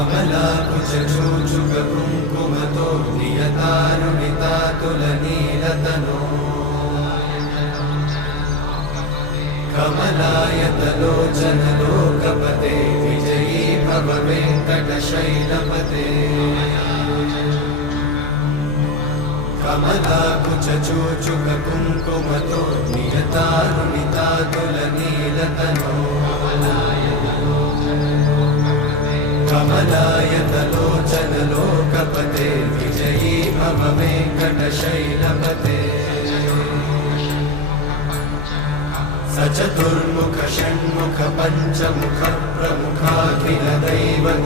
कमलाकुचूचुककुङ्कुमतो नियतानुनितातुलनीलतनो कमलायतलोचनलोकपते विजयी भव वेङ्कटशैलपते कमलाकुचूचुककुङ्कुमतो नियतानुनितातुलनीलतनो कमलायतलोचनलोकपते विजयी भव वेङ्कटशैलपते सचतुर्मुख षण्मुख पञ्चमुख प्रमुखाखिल दैवत